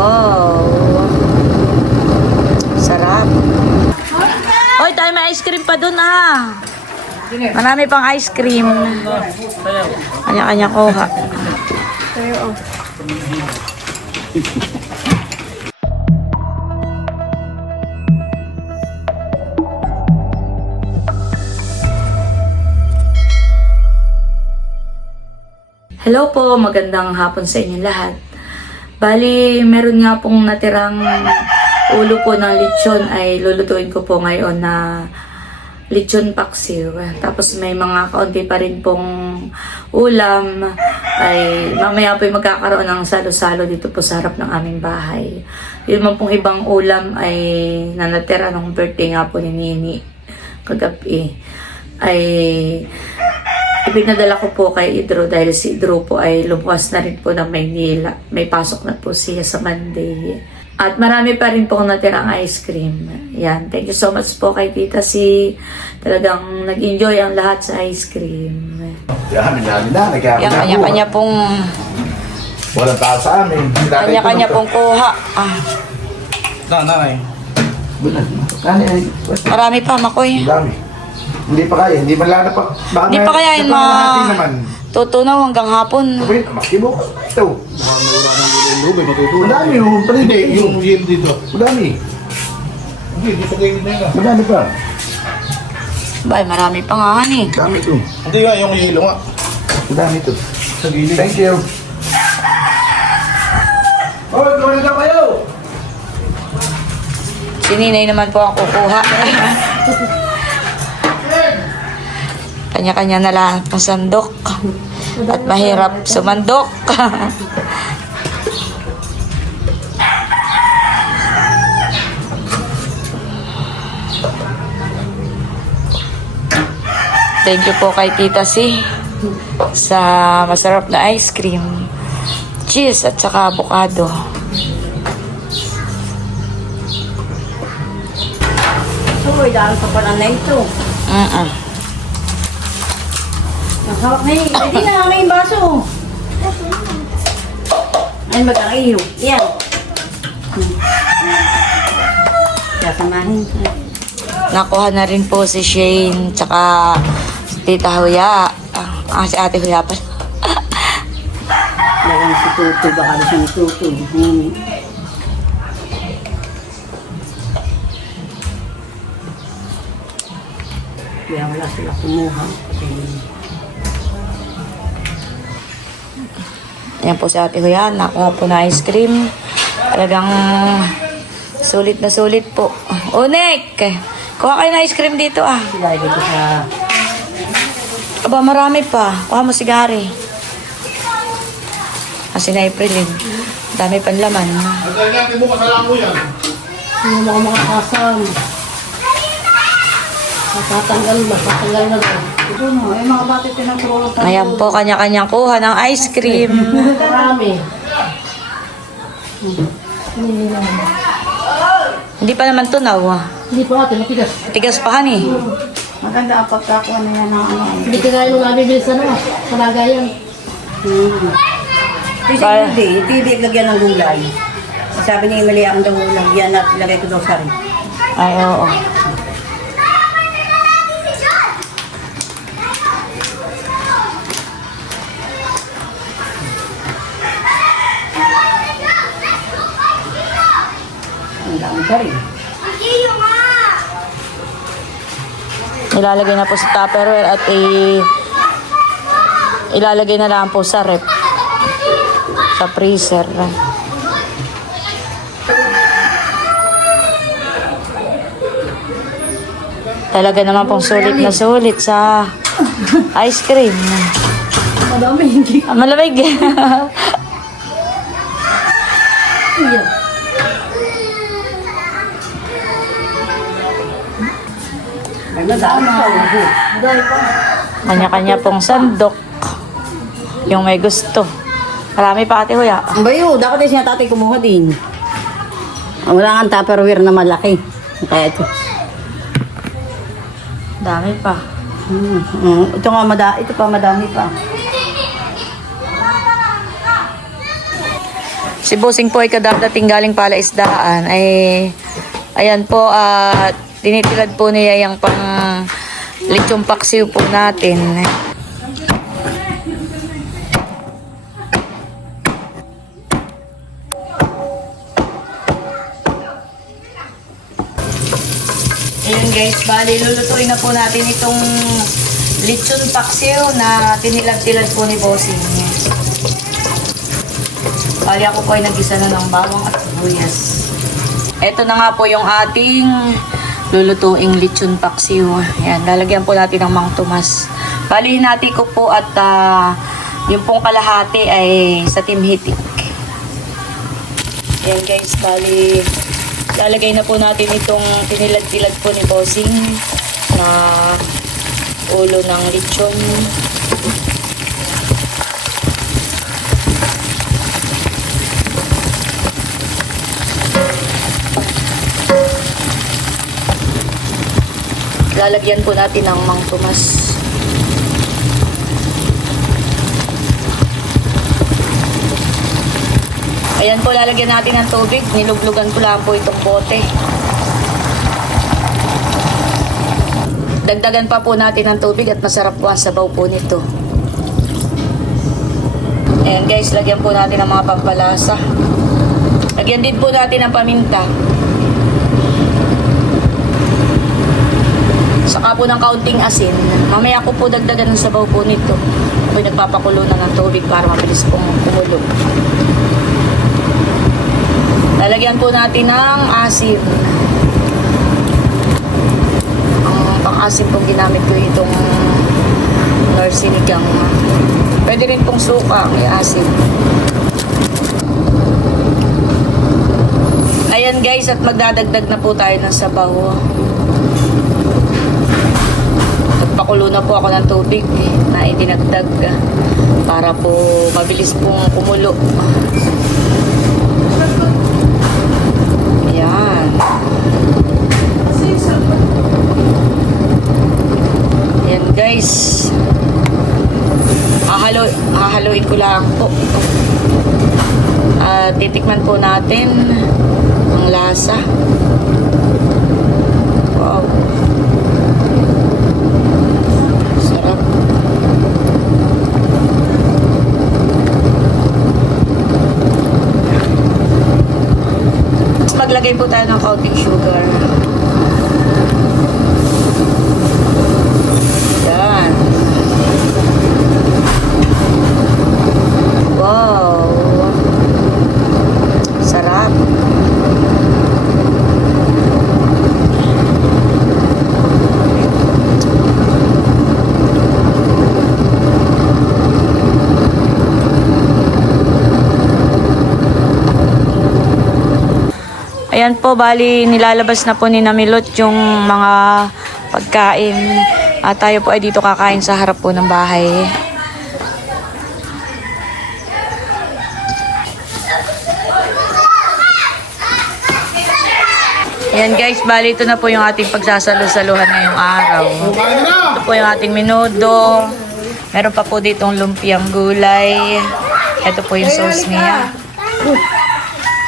Wow. Sarap. Hoy, tayo may ice cream pa dun ah. Marami pang ice cream. Kanya-kanya kuha. Hello po, magandang hapon sa inyo lahat. Bali, meron nga pong natirang ulo po ng lechon ay lulutuin ko po ngayon na lechon paksiw. Tapos may mga kaunti pa rin pong ulam ay mamaya po yung magkakaroon ng salo-salo dito po sa harap ng aming bahay. Yun man pong ibang ulam ay nanatira nung birthday nga po ni Nini kagabi ay Ipinadala ko po kay Idro dahil si Idro po ay lumuwas na rin po ng Maynila. May pasok na po siya sa Monday. At marami pa rin po natirang ice cream. Yan. Thank you so much po kay Tita si Talagang nag-enjoy ang lahat sa ice cream. Yan, dami na. Nagkakaroon Yan, kanya-kanya pong, Walang tao sa amin. kanya-kanya pong kuha. Ah, Na, nanay. Marami pa, Makoy. Dami. Hindi pa kaya. Hindi man lang na pa. Baka Hindi pa kaya yung na mga naman. tutunaw hanggang hapon. Wait, makibok. Ito. Lubay, Ang matutunan. dami yung palide. Yung Yung yelo dito. ang dami. Hindi, dito kayo na yun. Ang dami pa. Bay, marami pa nga, honey. Ang dami ito. Hindi nga, yung yelo nga. Ang dami ito. Sa gilid. Thank you. Oh, gawin na kayo. Si Ninay naman po ang kukuha. Kanya-kanya na lahat ng sandok. At mahirap sumandok. Thank you po kay Tita C sa masarap na ice cream. Cheese at saka avocado. Uy, dahil pa pala na ito. Mm-mm. Hawak na yun. Hindi na, may baso. Ay, mag iyo. Yan. Hmm. Sasamahin. Nakuha na rin po si Shane tsaka si Tita Huya. Ah, si Ate Huya pa. Lagang si Tuto, baka na siyang Tuto. Hmm. Kaya wala sila kumuha. Ayan po si Ate Huya. Nakuha po na ice cream. Talagang sulit na sulit po. Unik! Kuha kayo na ice cream dito ah. Sila dito sa... Aba, marami pa. Kuha mo si Gary. Kasi na Aprilin. Dami pang laman. Ang dahil natin bukas sa lang mo yan. Hindi mo ako makakasam. Matatanggal, matatanggal na ba? Eh. Ayan po, kanya-kanyang kuha ng ice cream. Marami. Hindi pa naman tunaw ah. Hindi po ate, matigas. Tigas pa eh. Maganda ang pagkakuha na yan ng ano. Hindi ka gaya nung nabibili sa ano, sa lagayan. Kasi Kaya- hindi, hindi lagyan ng gulay. Sabi niya, mali ang daw lagyan at lagay ko daw sa rin. Ay, oo. Pa rin. Ilalagay na po sa Tupperware at i ilalagay na lang po sa rep. Sa freezer. Talaga naman pong sulit na sulit sa ice cream. Ah, malamig. Kanya-kanya pong sandok. Yung may gusto. Marami pa ate Huya. Ang bayo, dapat din siya tatay kumuha din. Wala nga tupperware na malaki. Kaya ito. Dami pa. Hmm. hmm. Ito nga, mada ito pa, madami pa. Si Bossing po ay kadadating galing pala isdaan. Ay, ayan po, at tinitilad po niya yung pang lechong paksiw po natin. Ayan guys, bali lulutuin na po natin itong lechon paksiw na tinilad-tilad po ni Bossing. Bali ako po ay nag-isa na ng bawang at sibuyas. Ito na nga po yung ating lulutuing lechon paksiw. Ayan, lalagyan po natin ng mang tumas. Bali hinati ko po at ah, yung pong kalahati ay sa Team Hitik. Ayan guys, bali lalagay na po natin itong tinilad-tilad po ni Bossing na ulo ng lechon. Lalagyan po natin ng mang tumas. Ayan po, lalagyan natin ng tubig. Niluglugan ko lang po itong bote. Dagdagan pa po natin ng tubig at masarap po ang sabaw po nito. Ayan guys, lagyan po natin ng mga pampalasa. Lagyan din po natin ng paminta. Saka po ng kaunting asin. Mamaya ko po dagdagan ng sabaw po nito. Ako'y nagpapakulo na ng tubig para mabilis pong kumulo. Lalagyan po natin ng asin. Ang pang-asin pong ginamit ko itong nor sinigang. Pwede rin pong suka, may asin. Ayan guys, at magdadagdag na po tayo ng sabaw. Nagpakulo na po ako ng tubig na itinagdag para po mabilis pong kumulo. Ayan. Ayan guys. Hahalo, hahaluin ko lang po. At titikman po natin ang lasa. Wow. Sarap. Maglagay po tayo ng kaunting sugar. Yan. Wow. Sarap. Ayan po, bali nilalabas na po ni Namilot yung mga pagkain. At tayo po ay dito kakain sa harap po ng bahay. Ayan guys, bali ito na po yung ating pagsasalo-saluhan ngayong araw. Ito po yung ating minudo. Meron pa po ditong lumpiang gulay. Ito po yung sauce niya.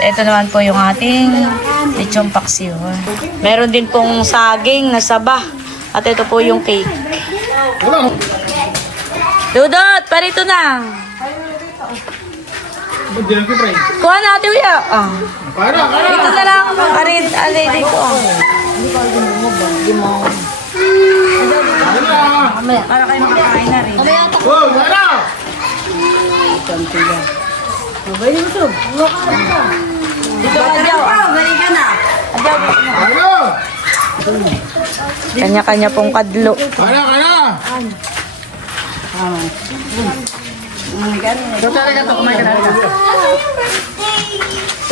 Ito naman po yung ating lechong paksiw. Meron din pong saging na saba. At ito po yung cake. Dudot, parito na. Kuha na ate Uya. Ah. Dito na lang. Arid dito. Ah. Para! Kayo makakain na rin. Oh, para! Dito ka, Adyaw. Adyaw, dito na. Para! Kanya-kanya pong kadlo. Para, para!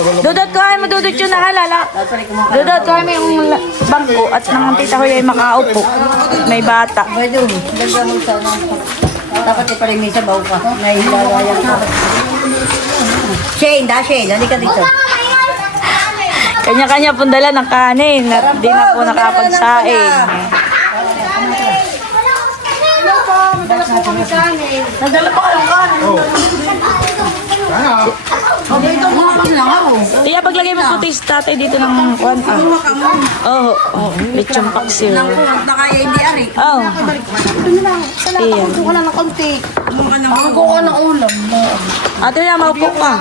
Dudot, kuhain mo dudot yun na halala. Dudot, mo yung la- bangko at nang tita ko ay makaupo. May bata. Pwede, lagyan mo sa Dapat ipaling may sabaw ka. Nahihilalayan ka. Shane, da Shane, halika dito. Kanya-kanya pong dala ng kanin at di na po nakapagsaing. Nadala pa ka ng kanin. Sana. Okay, ito mga pang lang ako. Tiya, paglagay mo puti sa tatay dito ng kwan. Ah. Oo, oh, lechon paksiw. Kulang na kaya hindi ari. Oh, Tiya. Gusto na ng konti. Ang kuha ng ulam. Ate, ya, maupo ka.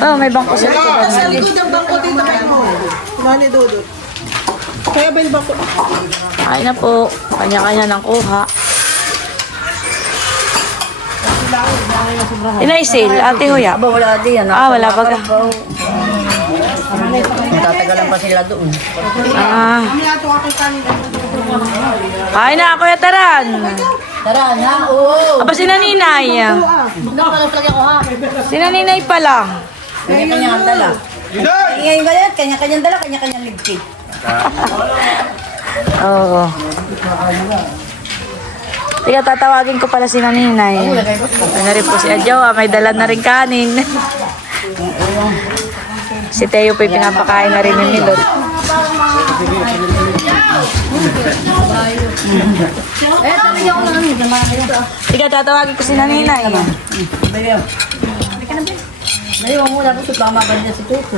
Oh, may bangko sa likod. Sa likod ang bangko dito. Mani Dodo. Kaya ba yung bangko? Kain na po. Kanya-kanya ng kuha. Inaisil, ate Huya. Aba, wala din yan. Ah, wala pa ka. Tatagalan pa sila doon. Ah. Kain na, Kuya Taran. Tara na, oo. Aba, si Naninay. Si Naninay pala. Kanya-kanya ang dala. Ngayon ganyan, kanya-kanyang dala, kanya-kanyang ligpit. Oo. Tiga, tatawagin ko pala si Naninay. Ano rin po si Adjaw, ah, may dala na rin kanin. si Teo po pinapakain na rin ni Milot. Sabi niya ako lang. Tiga, tatawagin ko si Naninay. Bayo. Bayo, ang muna dito, baka maganda si Tuto.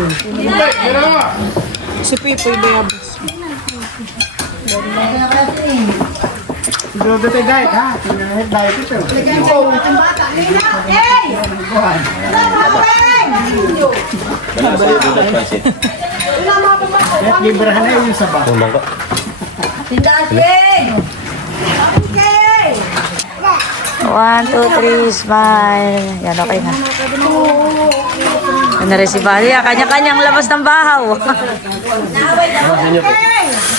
Si Pipoy Bayabas. Dodo tayo diet ha. Tingnan diet ito. Kahit librahan na yung saba. Tindasin! One, two, three, smile. Yan, okay na. Ano rin si Bali, ah, kanya-kanyang labas ng bahaw.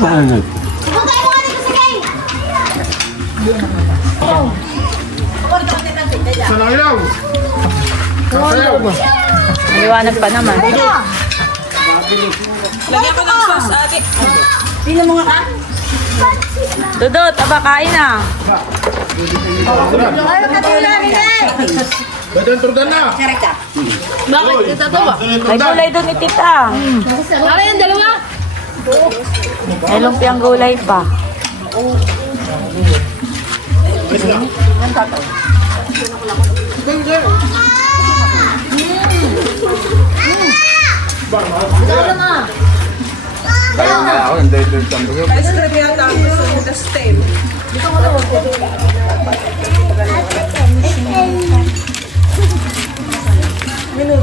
Ano? Sana ilaw. Sasayaw. Maliwanag pa naman. Lagyan ko ng sauce, ate. Sino mga ka? Dudot, aba, kain na. Ayaw ka tula nila eh! Dadan turdan na. Sarita. Bakit? Kita to ba? May gulay doon ni tita. Ano yung dalawa? May lumpiang gulay pa. Kaya nga ako, hindi ito ang bagay. Huwag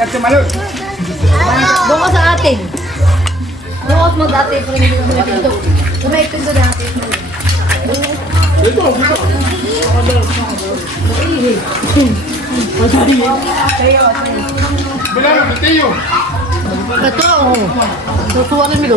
ka tumalog. Doon ka sa atin. Ka mag-ate. Pero hindi ko na dito. Kumaitin doon natin. Bila na, katiyo. Ito, oh. Tutuwa rin nilo.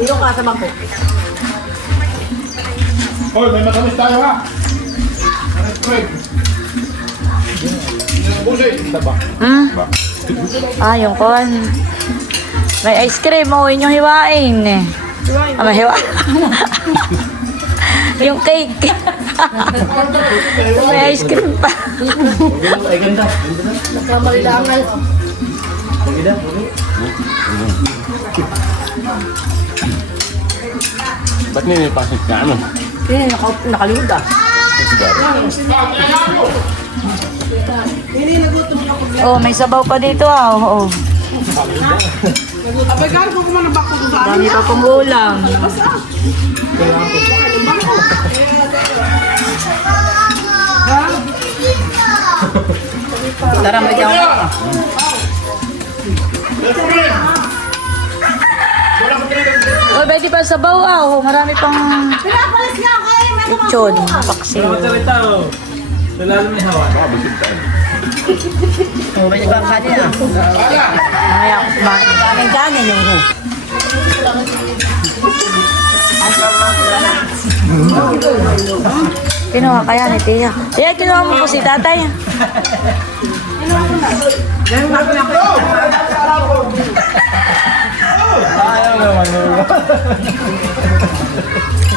Dito ka sa bangko. Hoy, may matamis tayo ha. Fred. Busi. Taba. Hmm? Ah, yung kon. May ice cream, mo yung hiwain eh. Ah, may hiwa. yung cake. may ice cream pa. Nagkamalilangal. Ba't nilipasit ka? Ano? Eh, naka, nakaluda. Oh, may sabaw pa dito ah. Oo. Dami pa pong ulam. Tara, may tawag Oh, pwede pa sabaw ah. Oh, marami pang lechon, paksiw. Oh, may ibang kanin ah. Mamaya ako kumain. Kanin kanin yung ho. Kinuha kaya ni Tia. Tia, kinuha mo po si tatay.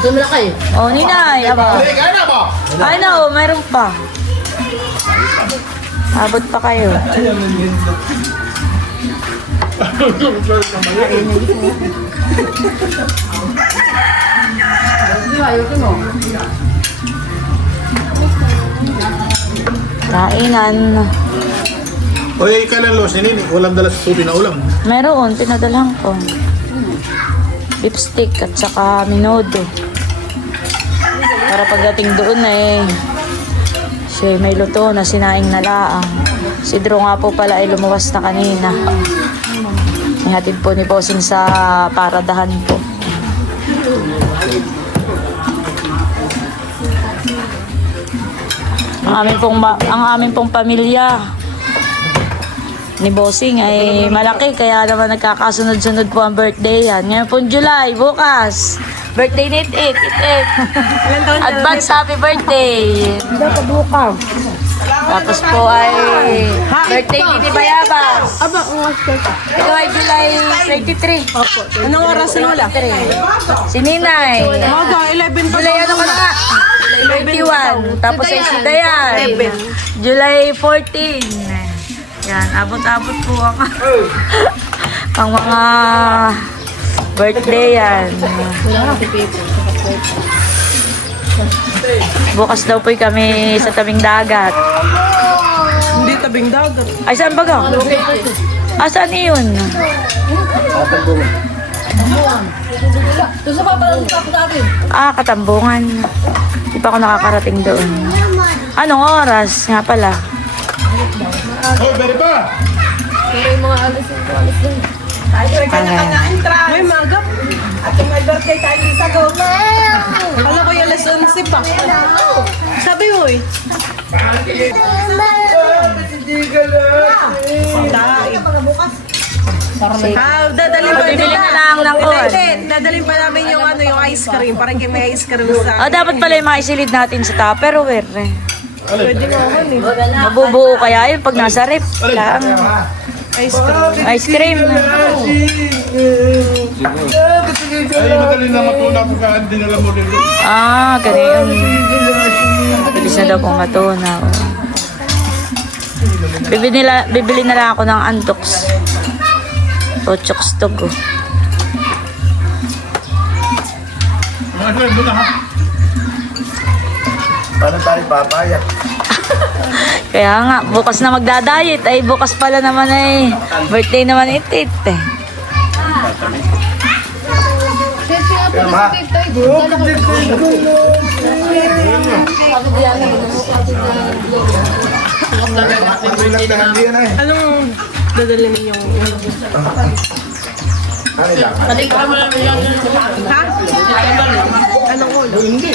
Ito mo na kayo. Oh, ninay. Aba. Ay na, oh, meron pa. Abot pa kayo. Kainan. Oy, kailan lo sinin? Walang dala sa subi na ulam. Meron, pinadalhan ko. Beef stick at saka minodo. Para pagdating doon eh, siya may luto na sinaing na laang. Si Drew nga po pala ay lumuwas na kanina. Ihatid po ni Bossing sa paradahan po. Ang aming pong, ang aming pong pamilya ni Bossing ay malaki kaya naman nagkakasunod-sunod po ang birthday yan. Ngayon po July, bukas. Birthday ni It It It It. Advance happy birthday. Tapos po ay birthday ni Di Bayabas. Aba, Ito ay July 23. Opo. Anong oras na wala? Si Ninay. Maga, 11 pa. July ano ka na nga? 21. Tapos ay si Dayan. July 14. Yan, abot-abot po ang, ang mga birthday yan. Bukas daw po kami sa tabing dagat. Hindi tabing dagat. Ay, saan ba ka? Ah, saan natin. Ah, Katambungan. Di pa ako nakakarating doon. Anong oras nga pala? Oh, beri pa! Pero yung mga alas yung alas din. May magap. At yung may birthday tayo isa go. Alam ko yung alas 11 pa. Sabi mo eh. Ah, dadalhin pa Bibili na lang ng. Hindi, dadalhin pa namin yung ano yung ice cream. Parang kayo may ice cream sa... Ah, dapat pala yung maisilid natin sa Tupperware eh. Pwede nga ako eh. Mabubuo kaya yun pag nasa rep lang. Ice cream. Ice cream. Ay, madali na din alam mo din. Ah, ganyan. Bilis na daw pong matunaw. Bibili, nila, bibili na lang ako ng antox. O chokstog. Oh. Mga sir, doon na ha. Paano tayo papayat? Kaya nga, bukas na magdadayet. Ay, bukas pala naman ay birthday naman itit eh. Anong dadalhin ninyong... Ha? Anong ulo? Hindi.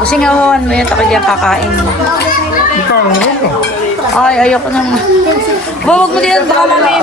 Kasi ngawawan mo yun, yung kakain mo. Ay, ayoko naman. Ba, wag mo din, baka mamaya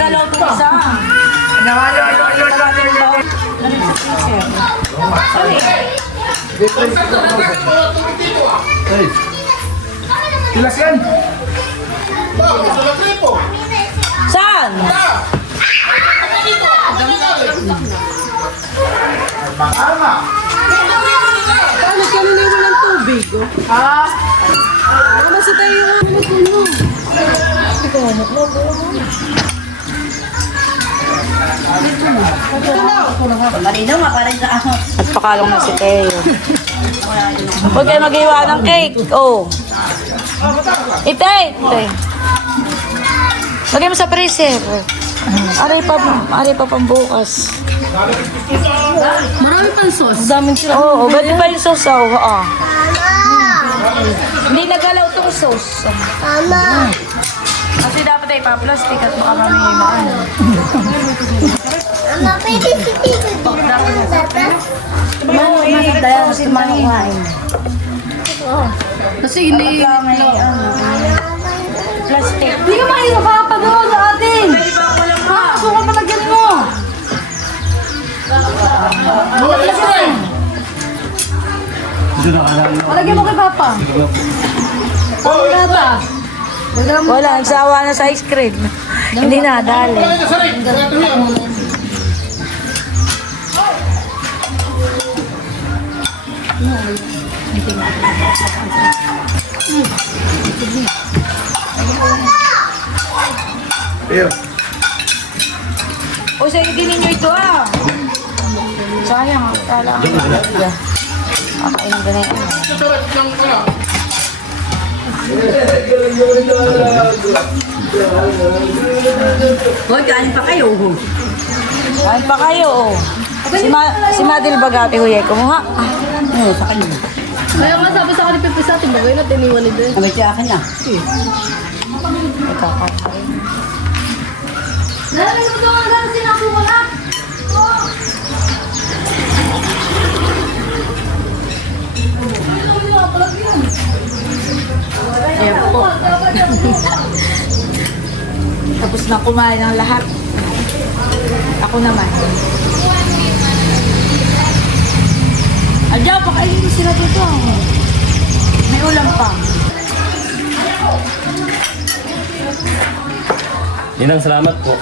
Ginagalaw ko isa. Tilas yan. Saan? Paano ka niliwan ng tubig? Ah? Ano sa tayo yung ano nga, parang sa ano. At pakalong na si Teo. Huwag kayo mag-iwa ng cake. Oh. Itay! Itay. Lagay mo sa freezer. Aray pa, aray pa pambukas. Marami pang sauce. Daming sila. Oo, oh, ganito pa yung sausaw. Ah. Hindi nagalaw tong sauce. Mama! Kasi dapat ay pa-plastic at baka kami maano. Mama, pwede si Tito dito ng gatas? Mano, dahil gusto mga kumain. Kasi hindi... Plastic. Hindi ka pa doon sa atin. Gusto ka palagyan mo. Palagyan mo kay Papa. Pagkata. Wala, nagsawa na sa ice cream. Hindi na, dali. Sa. Ayun. O, sige, din ninyo ito ah. Sayang, kala ko. Ko na yun. Sarap ng ano. Hoy, kain pa kayo. Kain pa kayo, oh. Si, Ma si Madel Bagate, huye, kumuha. Ah, Oo, sa kanya. Kaya nga sabi sa akin ni Pepe sa atin, bagay na tiniwan ni Ben. Ang siya akin na. ikaw, kakain. Dahil mo ito nga gano'n sinabi mo na. Ayan po. Tapos na kumain ang lahat. Ako naman. Adya, pakainin mo sila dito. May ulam pa. Ninang salamat po.